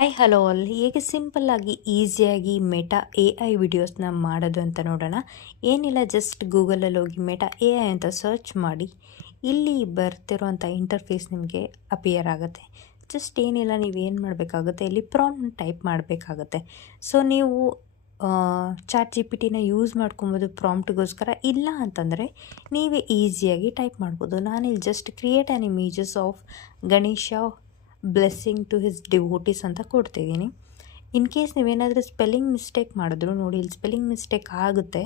Hi hello all ಹೇಗೆ ಸಿಂಪಲ್ಲಾಗಿ ಈಸಿಯಾಗಿ ಮೆಟಾ ಎ ಐ ವಿಡಿಯೋಸ್ನ ಮಾಡೋದು ಅಂತ ನೋಡೋಣ. ಏನಿಲ್ಲ, ಜಸ್ಟ್ ಗೂಗಲಲ್ಲಿ ಹೋಗಿ ಮೆಟಾ ಎ ಐ ಅಂತ ಸರ್ಚ್ ಮಾಡಿ ಇಲ್ಲಿ ಬರ್ತಿರೋಂಥ ಇಂಟರ್ಫೇಸ್ ನಿಮಗೆ ಅಪಿಯರ್ ಆಗುತ್ತೆ. ಜಸ್ಟ್ ಏನಿಲ್ಲ, ನೀವೇನು ಮಾಡಬೇಕಾಗುತ್ತೆ, ಇಲ್ಲಿ ಪ್ರಾಂಪ್ಟ್ ಟೈಪ್ ಮಾಡಬೇಕಾಗತ್ತೆ. ಸೊ ನೀವು ಚಾಟ್ ಜಿ ಪಿ ಟಿನ ಯೂಸ್ ಮಾಡ್ಕೊಬೋದು ಪ್ರಾಂಪ್ಟ್ಗೋಸ್ಕರ. ಇಲ್ಲ ಅಂತಂದರೆ ನೀವೇ ಈಸಿಯಾಗಿ ಟೈಪ್ ಮಾಡ್ಬೋದು. ನಾನಿಲ್ಲಿ just create an images of Ganesha blessing to his devotees ಅಂತ ಕೊಡ್ತಿದ್ದೀನಿ. ಇನ್ ಕೇಸ್ ನೀವೇನಾದರೂ ಸ್ಪೆಲ್ಲಿಂಗ್ ಮಿಸ್ಟೇಕ್ ಮಾಡಿದ್ರು, ನೋಡಿ ಇಲ್ಲಿ ಸ್ಪೆಲ್ಲಿಂಗ್ ಮಿಸ್ಟೇಕ್ ಆಗುತ್ತೆ,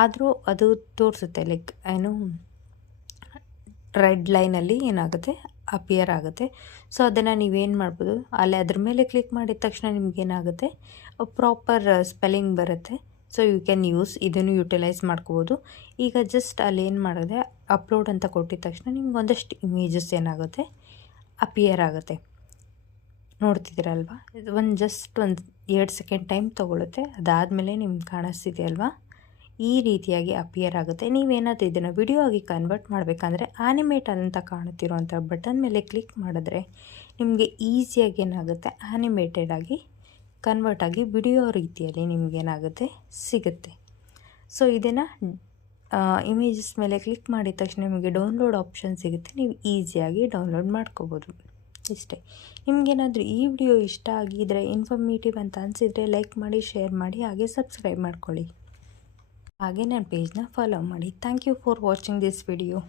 ಆದರೂ ಅದು ತೋರಿಸುತ್ತೆ, ಲೈಕ್ ಏನು ರೆಡ್ ಲೈನಲ್ಲಿ ಏನಾಗುತ್ತೆ ಅಪಿಯರ್ ಆಗುತ್ತೆ. ಸೊ ಅದನ್ನು ನೀವೇನು ಮಾಡ್ಬೋದು, ಅಲ್ಲಿ ಅದ್ರ ಮೇಲೆ ಕ್ಲಿಕ್ ಮಾಡಿದ ತಕ್ಷಣ ನಿಮಗೇನಾಗುತ್ತೆ, ಪ್ರಾಪರ್ ಸ್ಪೆಲ್ಲಿಂಗ್ ಬರುತ್ತೆ. ಸೊ ಯು ಕ್ಯಾನ್ ಯೂಸ್, ಇದನ್ನು ಯುಟಿಲೈಸ್ ಮಾಡ್ಕೋಬೋದು. ಈಗ ಜಸ್ಟ್ ಅಲ್ಲಿ ಏನು ಮಾಡಿದೆ, ಅಪ್ಲೋಡ್ ಅಂತ ಕೊಟ್ಟಿದ ತಕ್ಷಣ ನಿಮ್ಗೆ ಒಂದಷ್ಟು ಇಮೇಜಸ್ ಏನಾಗುತ್ತೆ ಅಪಿಯರ್ ಆಗುತ್ತೆ. ನೋಡ್ತಿದ್ದೀರಲ್ವಾ, ಇದು ಜಸ್ಟ್ ಒಂದು 2 ಸೆಕೆಂಡ್ ಟೈಮ್ ತೊಗೊಳುತ್ತೆ. ಅದಾದಮೇಲೆ ನಿಮ್ಗೆ ಕಾಣಿಸ್ತಿದೆ ಅಲ್ವಾ, ಈ ರೀತಿಯಾಗಿ ಅಪಿಯರ್ ಆಗುತ್ತೆ. ನೀವೇನಾದರೂ ಇದನ್ನು ವಿಡಿಯೋ ಆಗಿ ಕನ್ವರ್ಟ್ ಮಾಡಬೇಕಂದ್ರೆ ಆ್ಯನಿಮೇಟ್ ಅಂತ ಕಾಣುತ್ತಿರುವಂಥ ಬಟನ್ ಮೇಲೆ ಕ್ಲಿಕ್ ಮಾಡಿದ್ರೆ ನಿಮಗೆ ಈಸಿಯಾಗಿ ಏನಾಗುತ್ತೆ, ಆ್ಯನಿಮೇಟೆಡ್ ಆಗಿ ಕನ್ವರ್ಟ್ ಆಗಿ ವಿಡಿಯೋ ರೀತಿಯಲ್ಲಿ ನಿಮಗೇನಾಗುತ್ತೆ ಸಿಗುತ್ತೆ. ಸೊ ಇದನ್ನು ಇಮೇಜಸ್ ಮೇಲೆ ಕ್ಲಿಕ್ ಮಾಡಿದ ತಕ್ಷಣ ನಿಮಗೆ ಡೌನ್ಲೋಡ್ ಆಪ್ಷನ್ ಸಿಗುತ್ತೆ. ನೀವು ಈಸಿಯಾಗಿ ಡೌನ್ಲೋಡ್ ಮಾಡ್ಕೋಬೋದು. ಇಷ್ಟೇ. ನಿಮಗೇನಾದರೂ ಈ ವಿಡಿಯೋ ಇಷ್ಟ ಆಗಿದ್ದರೆ, ಇನ್ಫಾರ್ಮೇಟಿವ್ ಅಂತ ಅನಿಸಿದರೆ ಲೈಕ್ ಮಾಡಿ, ಶೇರ್ ಮಾಡಿ, ಹಾಗೆ ಸಬ್ಸ್ಕ್ರೈಬ್ ಮಾಡ್ಕೊಳ್ಳಿ. ಹಾಗೆ ನನ್ನ ಪೇಜ್ನ ಫಾಲೋ ಮಾಡಿ. Thank you for watching this video.